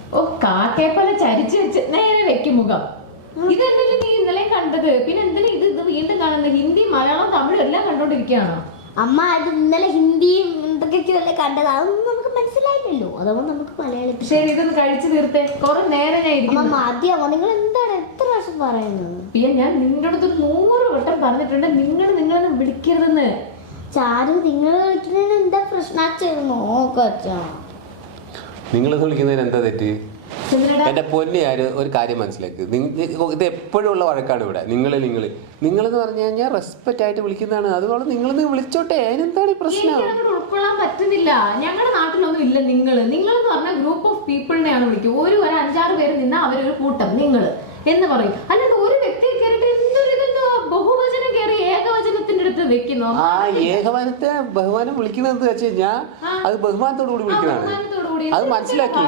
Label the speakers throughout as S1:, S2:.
S1: ഓ കാക്കയെ പോലെ ചരിച്ചു വെച്ച് നേരെ വെക്കും മുഖം. ഇതെന്തെങ്കിലും നീ ഇന്നലെ കണ്ടത്, പിന്നെ എന്തിനാ ഇത് വീണ്ടും കാണുന്നത്? ഹിന്ദി, മലയാളം, തമിഴ് എല്ലാം കണ്ടോണ്ടിരിക്കുകയാണോ?
S2: അമ്മ അത് ഇന്നലെ ഹിന്ദിയും എന്തൊക്കെയൊക്കെയല്ലേ കണ്ടത്, അതൊന്നും നമുക്ക് മനസ്സിലായില്ലല്ലോ, അതുകൊണ്ട് നമുക്ക് മലയാളത്തിൽ.
S1: ശരി, ഇതൊന്ന് കഴിച്ചു തീർത്തേ, കുറെ നേരം ഞാൻ ഇരിക്കുന്നു.
S2: മതിയാവോ, നിങ്ങൾ എന്താണ് എത്ര പ്രാവശ്യം പറയുന്നത്?
S1: പിന്നെ ഞാൻ നിങ്ങളുടെ അടുത്ത് 100 വട്ടം പറഞ്ഞിട്ടുണ്ട് നിങ്ങളെന്ന് വിളിക്കരുതെന്ന്.
S2: ചാരു, നിങ്ങൾ വിളിക്കുന്നതിന് എന്താ പ്രശ്നം? നോക്കച്ചാ,
S3: നിങ്ങളിത് വിളിക്കുന്നതിന് എന്താ തെറ്റ്? എന്റെ പൊന്നി ആര് ഒരു കാര്യം മനസ്സിലാക്ക്, ഇത് എപ്പോഴും ഉള്ള വഴക്കാണ് ഇവിടെ. നിങ്ങളെന്ന് പറഞ്ഞു കഴിഞ്ഞാൽ റെസ്പെക്റ്റ് ആയിട്ട് വിളിക്കുന്നതാണ്, അതുകൊണ്ട് നിങ്ങളെന്ന് വിളിച്ചോട്ടെ, അതിനെന്താണ് ഈ പ്രശ്നം?
S1: ഉൾക്കൊള്ളാൻ പറ്റുന്നില്ല. ഞങ്ങളുടെ നാട്ടിലൊന്നും ഇല്ല നിങ്ങളെന്ന് പറഞ്ഞ ഗ്രൂപ്പ് ഓഫ് പീപ്പിളിനെയാണ് വിളിക്കുക. ഒരു 5-6 പേര് നിന്നാ അവരൊരു കൂട്ടം നിങ്ങൾ എന്ന് പറയും. അല്ലാണ്ട് ഒരു വ്യക്തിയെ കയറിയിട്ട് എന്തൊരു ബഹുവചനം കയറി ഏകവചനത്തിന്റെ അടുത്ത് വെക്കുന്നു.
S3: ആ ഏകവചനത്തെ ബഹുമാനം വിളിക്കുന്നത് വെച്ച് കഴിഞ്ഞാൽ അത് ബഹുമാനത്തോടു കൂടി വിളിക്കുന്നതാണ്. അത് മനസ്സിലാക്കി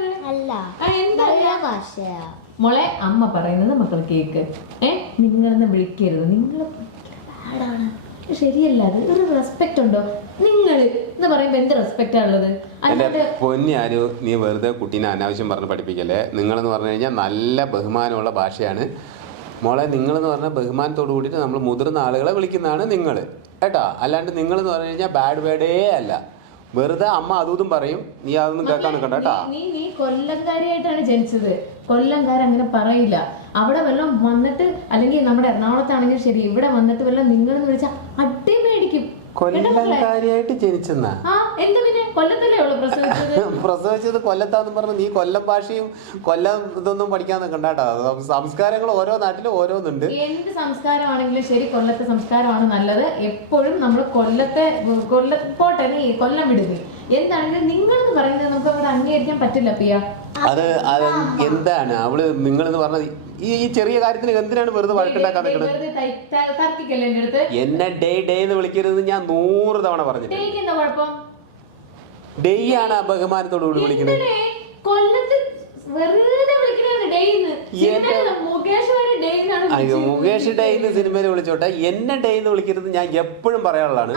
S1: മോളെ, അമ്മ പറയുന്നത് മക്കൾ കേക്ക്. നിങ്ങളെന്ന് വിളിക്കരുത്, നിങ്ങൾ ശരിയല്ല. അത് ഒരു റെസ്പെക്ട് ഉണ്ടോ? നിങ്ങൾ എന്ന് പറയുമ്പോ എന്ത് റെസ്പെക്റ്റാ ഉള്ളത്?
S3: എന്റെ പൊന്നി ആര്, നീ വെറുതെ കുട്ടീനെ അനാവശ്യം പറഞ്ഞ് പഠിപ്പിക്കല്ലേ. നിങ്ങളെന്ന് പറഞ്ഞു കഴിഞ്ഞാൽ നല്ല ബഹുമാനമുള്ള ഭാഷയാണ് മോളെ. നിങ്ങളെന്ന് പറഞ്ഞാൽ ബഹുമാനത്തോടു കൂടിയിട്ട് നമ്മൾ മുതിർന്ന ആളുകളെ വിളിക്കുന്നതാണ് നിങ്ങൾ കേട്ടോ. അല്ലാണ്ട് നിങ്ങളെന്ന് പറഞ്ഞു കഴിഞ്ഞാൽ ബാഡ് വേർഡേ അല്ല. വെറുതെ അമ്മ അതും പറയും, നീ അതൊന്നും കേൾക്കാൻ നിൽക്കണ്ട കേട്ടോ.
S1: നീ കൊല്ലംകാരിയായിട്ടാണ് ജനിച്ചത്. കൊല്ലംകാർ അങ്ങനെ പറയില്ല. അവിടെ വല്ലതും വന്നിട്ട്, അല്ലെങ്കിൽ നമ്മുടെ എറണാകുളത്താണെങ്കിൽ ശരി, ഇവിടെ വന്നിട്ട് വല്ലതും നിങ്ങളെന്ന് വിളിച്ചാൽ അടി മേടിക്കും.
S3: കൊല്ലംകാരിയായിട്ട് ജനിച്ചെന്നാ?
S1: എന്താ പിന്നെ കൊല്ലത്തല്ലേ ഉള്ളു
S3: പ്രസവിച്ചത് കൊല്ലത്താന്ന് പറഞ്ഞു. നീ കൊല്ലം ഭാഷയും കൊല്ലം ഇതൊന്നും പഠിക്കാൻ നിൽക്കണ്ട കേട്ടോ. സംസ്കാരങ്ങൾ ഓരോ നാട്ടിലും ഓരോന്നുണ്ട്.
S1: എന്ത് സംസ്കാരമാണെങ്കിലും ശരി, കൊല്ലത്തെ സംസ്കാരമാണ് നല്ലത്. എപ്പോഴും നമ്മൾ പോട്ടെ, നീ കൊല്ലം വിടുന്നു എന്താണെങ്കിലും നിങ്ങളെന്ന് പറയുന്നത് നമുക്ക് അവിടെ അംഗീകരിക്കാൻ പറ്റില്ല പിയ.
S3: അത് എന്താണ് അവള് നിങ്ങളെന്ന് പറഞ്ഞത്? ഈ ചെറിയ കാര്യത്തിന് എന്തിനാണ് വെറുതെ വഴക്കുണ്ടാക്കാൻ നിൽക്കുന്നത്? എന്നെ ഡേ എന്ന് വിളിക്കരുത് ഞാൻ 100 തവണ പറഞ്ഞിട്ട്. ഡേ ആണ് ബഹുമാനത്തോടു കൂടി വിളിക്കുന്നത്. അയ്യോ, മുകേഷ് ഡേന്ന് സിനിമയിൽ വിളിച്ചോട്ടെ, എന്നെ ഡേന്ന് വിളിക്കരുത് ഞാൻ എപ്പോഴും പറയാനുള്ളതാണ്.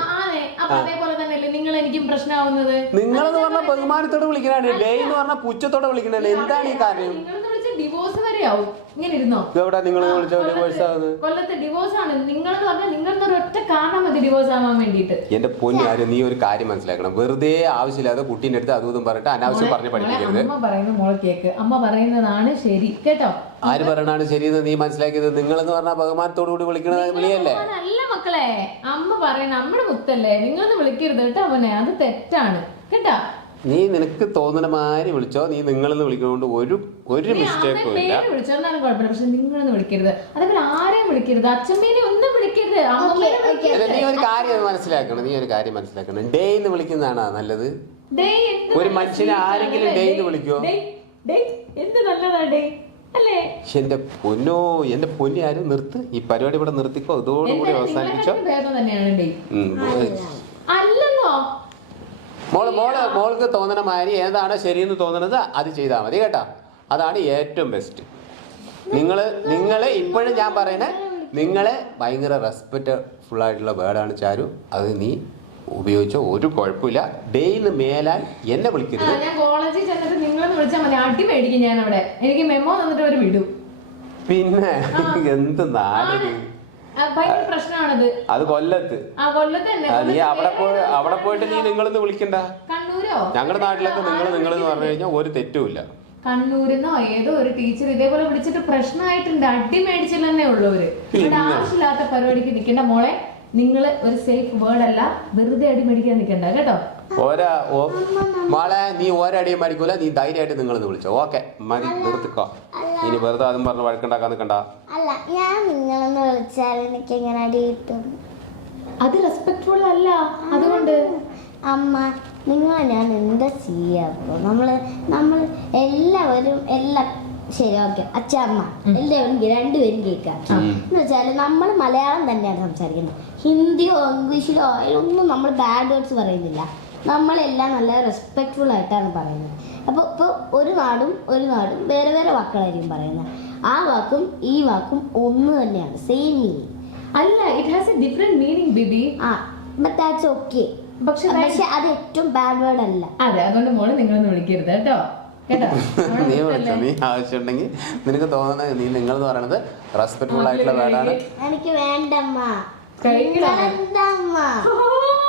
S3: നിങ്ങളെന്ന് പറഞ്ഞാൽ ബഹുമാനത്തോടെ വിളിക്കണേ, ഡേ എന്ന് പറഞ്ഞാൽ പുച്ഛത്തോടെ വിളിക്കണേ. എന്താണ് ഈ കാര്യം?
S1: ഡിവോഴ്സ് വരെ ആവും. ഇങ്ങനെ ഇരുന്നോ?
S3: എവിടെ നിങ്ങൾ വിളിച്ചോ ഡിവോഴ്സ് ആവുന്നത്?
S1: കൊല്ലത്തെ ഡിവോഴ്സ് ആണ്. നിങ്ങളെന്ന് പറഞ്ഞാൽ നിങ്ങളുടെ ഒറ്റ കാണാൻ മതി ഡിവോഴ്സ് ആവാൻ വേണ്ടിട്ട്.
S3: എന്റെ പൊന്നി ആര്, നീ ഒരു കാര്യം മനസ്സിലാക്കണം. വെറുതെ ആവശ്യമില്ലാതെ കുട്ടീന്റെ അടുത്ത് അതും പറഞ്ഞിട്ട് അനാവശ്യം പറഞ്ഞ് പഠിപ്പിക്കരുത്.
S1: അമ്മ പറയുന്ന മോളെ കേക്ക്. അമ്മ പറയുന്നതാണ് ശരി കേട്ടോ.
S3: ആര് പറയണാണ് ശരിയെന്ന് നീ മനസ്സിലാക്കിയത്? നിങ്ങളെന്ന് പറഞ്ഞാൽ ബഹുമാനത്തോടു കൂടി വിളിക്കണ വിളിയല്ലേ?
S1: അല്ല മക്കളെ, അമ്മ പറയുന്ന നമ്മുടെ മുത്തല്ലേ, നിങ്ങളൊന്ന് വിളിക്കരുത് കേട്ടോ അവനെ, അത് തെറ്റാണ് കേട്ടോ.
S3: നീ നിനക്ക് തോന്നുന്ന മാതിരി വിളിച്ചോ. നീ നിങ്ങളെന്ന് വിളിക്കുന്നതുകൊണ്ട് ഒരു മിസ്റ്റേക്കും ഇല്ല.
S1: വിളിച്ചോന്നാലും കുഴപ്പമില്ല, പക്ഷെ നിങ്ങളൊന്ന് വിളിക്കരുത്. അതേപോലെ ആരെയും വിളിക്കരുത്, അച്ഛമ്മേനെ ഒന്നും വിളിക്കരുത്.
S3: നീ ഒരു കാര്യം മനസ്സിലാക്കണം. ഡേ എന്ന് വിളിക്കുന്നതാണോ നല്ലത്? ഒരു മനുഷ്യനെ ആരെങ്കിലും ഡേ എന്ന് വിളിക്കോ?
S1: എന്ത് നല്ലതാ ഡേ അല്ലേ?
S3: എന്റെ പൊന്നി ആരും നിർത്ത്. ഈ പരിപാടി ഇവിടെ നിർത്തിക്കോ, ഇതോടുകൂടി അവസാനിപ്പിച്ചോ.
S1: അല്ലെന്നോ?
S3: മോൾക്ക് തോന്നണ മാതിരി ഏതാണോ ശരിയെന്ന് തോന്നുന്നത് അത് ചെയ്താൽ മതി കേട്ടോ. അതാണ് ഏറ്റവും ബെസ്റ്റ്. നിങ്ങള് ഇപ്പോഴും ഞാൻ പറയണേ, നിങ്ങളെ ഭയങ്കര റെസ്പെക്റ്റ്ഫുൾ ആയിട്ടുള്ള വേർഡാണ് ചാരു. അത് നീ ഉപയോഗിച്ചോ, ഒരു കുഴപ്പമില്ല. ഡേന്ന് മേലാൽ എന്നെ വിളിക്കരുത്.
S1: ഞാൻ കോളേജിൽ ചെന്നിട്ട് നിങ്ങളെന്ന് വിളിച്ചാൽ മതി, അടി മേടിക്കും ഞാൻ അവിടെ. എനിക്ക് മെമ്മോ തന്നിട്ട് ഒരു വിടും.
S3: പിന്നെ എന്ത് നാട്
S1: പ്രശ്നമാണത്.
S3: അത് കൊല്ലത്ത്. നീ അവിടെ പോയിട്ട് നീ നിങ്ങളെന്ന് വിളിക്കണ്ട.
S1: കണ്ണൂരോ?
S3: ഞങ്ങളുടെ നാട്ടിലൊക്കെ നിങ്ങളെന്ന് പറഞ്ഞു കഴിഞ്ഞാൽ ഒരു തെറ്റുമില്ല.
S1: കണ്ണൂരിന്നോ ഏതോ ഒരു ടീച്ചർ ഇതേപോലെ വിളിച്ചിട്ട് പ്രശ്നമായിട്ടുണ്ട്. അടി മേടിച്ചില്ലെന്നേ ഉള്ളവര്. ആവശ്യമില്ലാത്ത പരിപാടിക്ക് നിൽക്കണ്ട മോളെ. നിങ്ങള് ഒരു സേഫ് വേർഡ് അല്ല, വെറുതെ അടി മേടിക്കാൻ നിൽക്കണ്ട കേട്ടോ.
S3: മോളെ, നീ ഒരടിയും മേടിക്കൂല. നീ ധൈര്യമായിട്ട് നിങ്ങളെന്ന് വിളിച്ചോ. ഓക്കെ മതി, നിർത്തിക്കോ. ഇനി വെറുതെ അതും പറഞ്ഞ് വഴക്കുണ്ടാക്കാൻ നിൽക്കണ്ട.
S2: അല്ല, ഞാൻ നിങ്ങളെന്ന് വിളിച്ചാൽ എനിക്ക് എങ്ങനെ അടി കിട്ടും?
S1: അത് റെസ്പെക്ട്ഫുൾ അല്ല. അതുകൊണ്ട്
S2: അമ്മ, നിങ്ങളെ ഞാൻ എന്താ ചെയ്യാപ്പോ? നമ്മൾ എല്ലാവരും ശരി, ഓക്കെ അച്ഛ അമ്മ എല്ലാവരും രണ്ടുപേരും കേൾക്കാം. എന്ന് വെച്ചാൽ നമ്മൾ മലയാളം തന്നെയാണ് സംസാരിക്കുന്നത്. ഹിന്ദിയോ ഇംഗ്ലീഷിലോ ഒന്നും നമ്മൾ ബാഡ് വേർഡ്സ് പറയുന്നില്ല. നമ്മളെല്ലാം നല്ല റെസ്പെക്ട്ഫുൾ ആയിട്ടാണ് പറയുന്നത്. അപ്പോൾ ഇപ്പോൾ ഒരു നാടും വേറെ വേറെ വാക്കുകളായിരിക്കും പറയുന്നത്. ആ വാക്കും ഈ വാക്കും ഒന്ന് തന്നെയാണ്, സെയിം മീനിങ്
S1: അല്ല. It has a different meaning baby.
S2: But that's okay. പക്ഷെ അത് ഏറ്റവും ബാഡ് വേർഡ് അല്ല.
S1: അതെ, അതുകൊണ്ട് മോളെ നിങ്ങളൊന്ന് വിളിക്കരുത് കേട്ടോ. കേട്ടോ
S3: നീ വിളിച്ചോ, നീ ആവശ്യമുണ്ടെങ്കിൽ നിനക്ക് തോന്നുന്ന നീ നിങ്ങൾ എന്ന് പറയുന്നത് റെസ്പെക്ട്ഫുൾ ആയിട്ടുള്ള വേർഡാണ്.
S2: എനിക്ക് വേണ്ടമ്മ
S1: കഴിക്കണോ?
S2: വേണ്ടമ്മ
S1: ഓ